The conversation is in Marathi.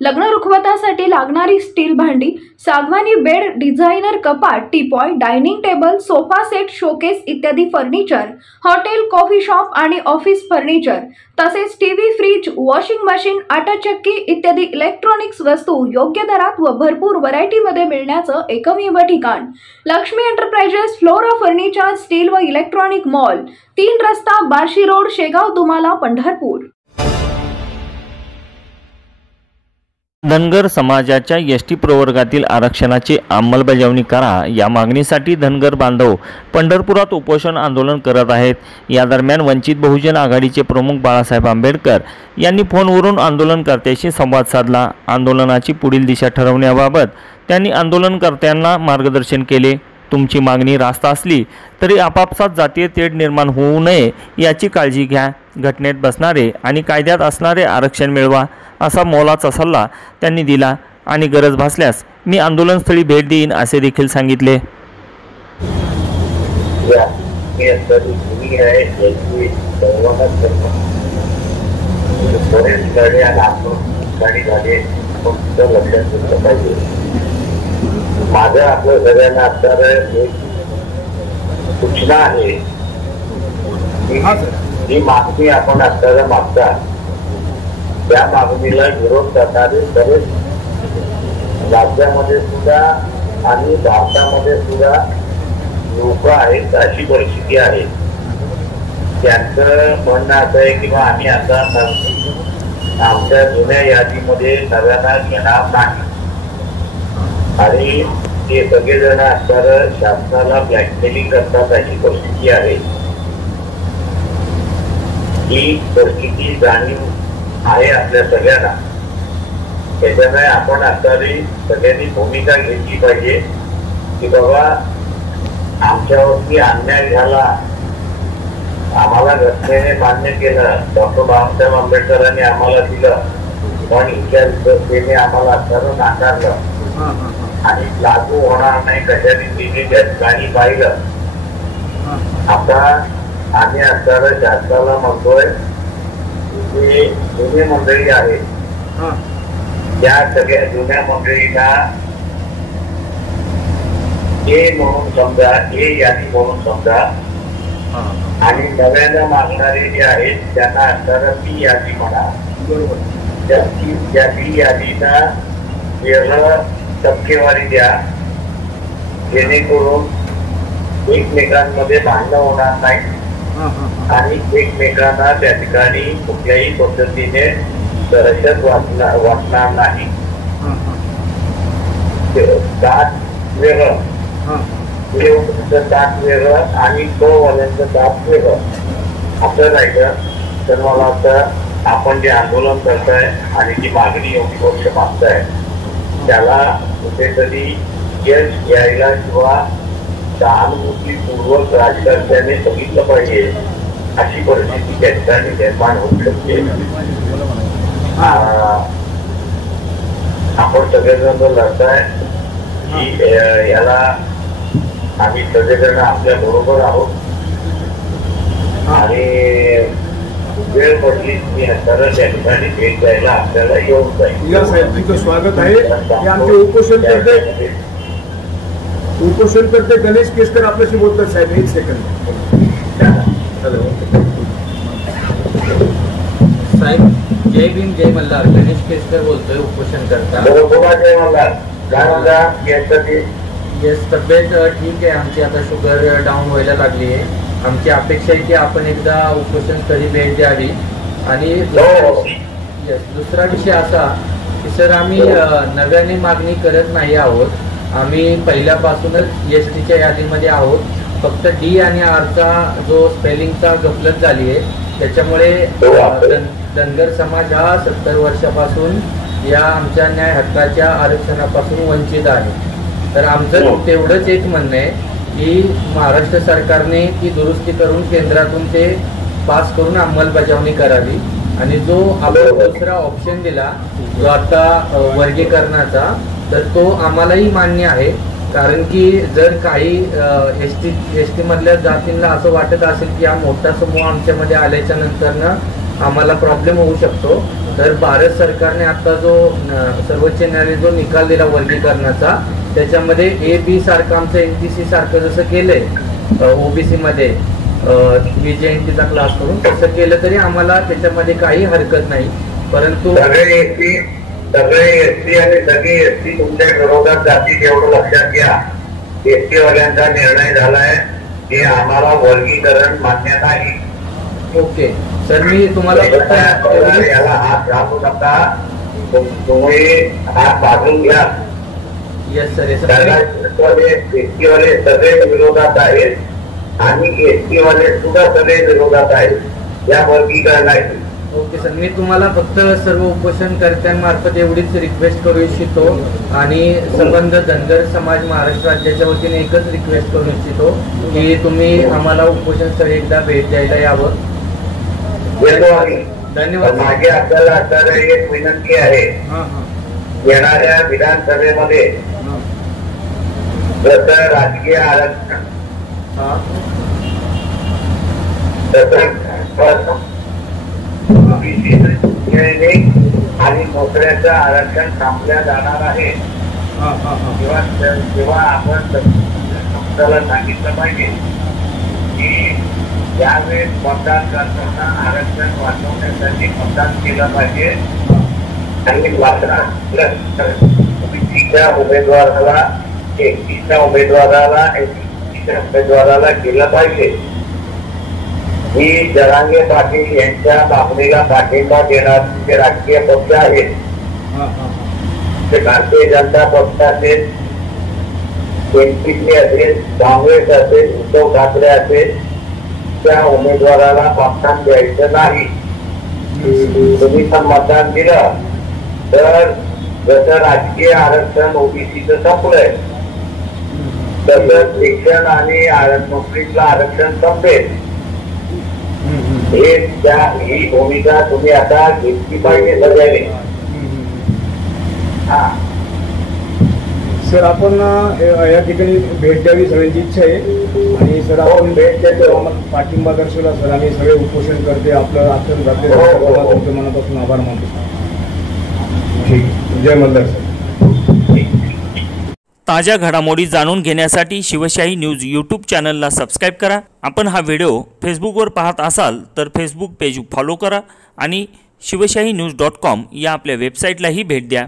लग्न रुखवतासाठी लागणारी स्टील भांडी, सागवानी बेड, डिझायनर कपाट, teapoy, dining table, sofa set, showcase इत्यादी फर्निचर, हॉटेल, कॉफी शॉप आणि ऑफिस फर्निचर, तसेच टीव्ही, फ्रीज, वॉशिंग मशीन, आटा चक्की इत्यादी इलेक्ट्रॉनिक्स वस्तू योग्य दरात व भरपूर व्हरायटीमध्ये मिळण्याचं एकमेव ठिकाण Lakshmi enterprises flora furniture steel व इलेक्ट्रॉनिक मॉल, 3 रस्ता, बार्शी रोड, शेगाव, दुमाला, पंढरपूर। धनगर समाजाच्या एसटी प्रवर्गातील आरक्षणाची अंमलबजावणी करा या मागणीसाठी धनगर बांधव पंढरपुरात उपोषण आंदोलन करत आहेत। या दरम्यान वंचित बहुजन आघाडीचे प्रमुख बाळासाहेब आंबेडकर यांनी फोनवरून आंदोलनकर्त्यांशी संवाद साधला। आंदोलनाची पुढील दिशा ठरवण्याबाबत त्यांनी आंदोलनकर्त्यांना मार्गदर्शन केले। तुमची मागणी रास्त असली तरी आपापसात जातीय तेढ निर्माण होऊ नये याची काळजी घ्या। घटनेत बसणारे आणि कायद्यात असणारे आरक्षण मिळवा असा मोलाचा सल्ला त्यांनी दिला आणि गरज भासल्यास मी आंदोलनस्थळी भेट देईन असे देखील सांगितले। माझं आपल्या सगळ्यांना असणारं एक सूचना आहे ही मागणी आपण असताना मागता त्या मागणीला विरोध करणारे बरेच राज्यामध्ये सुद्धा आणि भारतामध्ये सुद्धा लोक आहेत। अशी परिस्थिती आहे। त्यांचं म्हणणं असं आहे की आम्ही आता आमच्या जुन्या यादीमध्ये नव्यानं घेणार नाही आणि ते सगळेजण असणारं शासनाला ब्लॅकमेलिंग करतात अशी परिस्थिती आहे। ही परिस्थिती जाणीव आहे आपल्या सगळ्यांना। त्याच्यामुळे आपण असणारी सगळ्यांनी भूमिका घेतली पाहिजे की बाबा आमच्यावरती अन्याय झाला, आम्हाला घटनेने मान्य केलं, डॉक्टर बाबासाहेब आंबेडकरांनी आम्हाला दिलं, पण इतक्या विश्वसेने आम्हाला असणारं नाकारलं आणि लागू होणार नाही कशाने तिने त्या ठिकाणी पाहिलं। आता आम्ही असणारं शासनाला म्हणतोय की जुने मंडळी आहेत त्या सगळ्या जुन्या मंडळींना ए म्हणून समजा, ए यादी म्हणून समजा आणि नव्यानं मागणारे जे आहेत त्यांना असणारं बी यादी म्हणा। त्या बी यादीना वेगळं टक्केवारी द्या जेणेकरून एकमेकांमध्ये भांडणं होणार नाही आणि एकमेकांना त्या ठिकाणी कुठल्याही पद्धतीने दहशत वाटणार नाही। दात वेगळं, दात वेगळं आणि क वाल्यांचं दात वेगळं असं राहिलं तर मला वाटतं आपण जे आंदोलन करताय आणि जी मागणी एवढी वर्ष मागताय त्याला कुठेतरी यश यायला किंवा सहानुभूतीपूर्वक राजकारत्याने बघितलं पाहिजे अशी परिस्थिती त्या ठिकाणी निर्माण होऊ शकते। आपण सगळेजण लढताय की याला आम्ही सगळेजण आपल्या बरोबर आहोत आणि वेळ पडली की सरळ त्या ठिकाणी भेट द्यायला आपल्याला येऊन जाईल। तुमचं स्वागत आहे। आमचे उपोषण करते गणेश केसकर आपल्याशी बोलतात साहेब, 1 सेकंड साहेब। जय भीम जय मल्हार, गणेश केसकर बोलतोय उपोषण करता। जय मल्हार, काय म्हणता? तब्येत ठीक आहे आमची, आता शुगर डाऊन व्हायला लागली आहे। आमची अपेक्षा आहे की आपण एकदा उपोषण स्थळी भेट द्यावी आणि दुसरा विषय असा की सर आम्ही नव्याने मागणी करत नाही आहोत, आम्ही पहिल्यापासूनच एसटीच्या यादीमध्ये आहोत। फक्त डी आणि आरचा जो स्पेलिंगचा गफलत झाली आहे त्याच्यामुळे धनगर समाज हा 70 वर्षापासून या आमच्या न्याय हक्काच्या आरक्षणापासून वंचित आहे। तर आमचं तेवढंच एक म्हणणं आहे की महाराष्ट्र सरकारने ती दुरुस्ती करून केंद्रातून ते पास करून अंमलबजावणी करावी आणि जो आपण दुसरा ऑप्शन दिला जो आता वर्गीकरणाचा, तर तो आम्हालाही मान्य आहे। कारण की जर काही एसटी मधल्या जातींना असं वाटत असेल की हा मोठा समूह आमच्यामध्ये आल्याच्या नंतरनं आम्हाला प्रॉब्लेम होऊ शकतो, तर भारत सरकारने आता जो सर्वोच्च न्यायालयाने जो निकाल दिला वर्गीकरणाचा, त्याच्यामध्ये AB सारखं आमचं NTC सारखं जसं केलंय OBC मध्ये VJNTचा क्लास करून तसं केलं तरी आम्हाला त्याच्यामध्ये काही हरकत नाही. परंतु सगळे SC आणि सगळे SC तुमच्या विरोधात जातील एवढं लक्षात घ्या. SC वाल्यांचा निर्णय झालाय की आम्हाला वर्गीकरण मान्य नाही. ओके सर, मी तुम्हाला याला हात घालू नका, तुम्ही हात बाजून घ्या. Yes sir. SC वाले सगळे विरोधात आहेत आणि SC वाले सुद्धा सगळे विरोधात आहेत या वर्गीकरणाची. ओके सर, मी तुम्हाला फक्त सर्व उपोषणकर्त्यांमार्फत एवढीच रिक्वेस्ट करू इच्छितो आणि संबंध धनगर समाज महाराष्ट्र राज्याच्या वतीने एकच रिक्वेस्ट करू इच्छितो की तुम्ही आम्हाला उपोषण स्थळी एकदा भेट द्यायला यावं. धन्यवाद. माझी आपल्याला आता एक विनंती आहे, येणाऱ्या विधानसभेमध्ये जसं राजकीय आरक्षण आणि नोकऱ्याचं आरक्षण थांबल्या जाणार आहे. तेव्हा आपण आपल्याला सांगितलं पाहिजे की यावेळेस मतदान करताना आरक्षण वाचवण्यासाठी मतदान केलं पाहिजे आणि ओबीसीच्या उमेदवाराला एसटीच्या उमेदवाराला केलं पाहिजे. ही जरांगे पाटील यांच्या मागणीला पाठिंबा देणारे जे राजकीय पक्ष आहेत, ते भारतीय जनता पक्ष असेल, एनसीपी असेल, काँग्रेस असेल, उद्धव ठाकरे असेल, त्या उमेदवाराला मतदान द्यायचं नाही. तुम्ही पण मतदान दिलं तर जसं राजकीय आरक्षण ओबीसीचं संपलंय तसंच शिक्षण आणि नोकरीतलं आरक्षण संपेल. ही भूमिका तुम्ही आता घेतली पाहिजे सगळ्यांनी. सर, आपण या ठिकाणी भेट द्यावी सगळ्यांची इच्छा आहे आणि सर आपण भेट द्यायचं पाठिंबा दर्शवला सर. आम्ही सगळे उपोषण करते आपलं आचरण जाते. तुमच्या मनापासून आभार मानतो. ठीक, जय मल्हार सर. ताज्या घडामोडी जाणून घेण्यासाठी शिवशाही न्यूज यूट्यूब चॅनलला सबस्क्राईब करा. आपण हा व्हिडिओ फेसबुकवर पाहत असाल तर फेसबुक पेज फॉलो करा आणि शिवशाही न्यूज.com या आपल्या वेबसाईटलाही भेट द्या.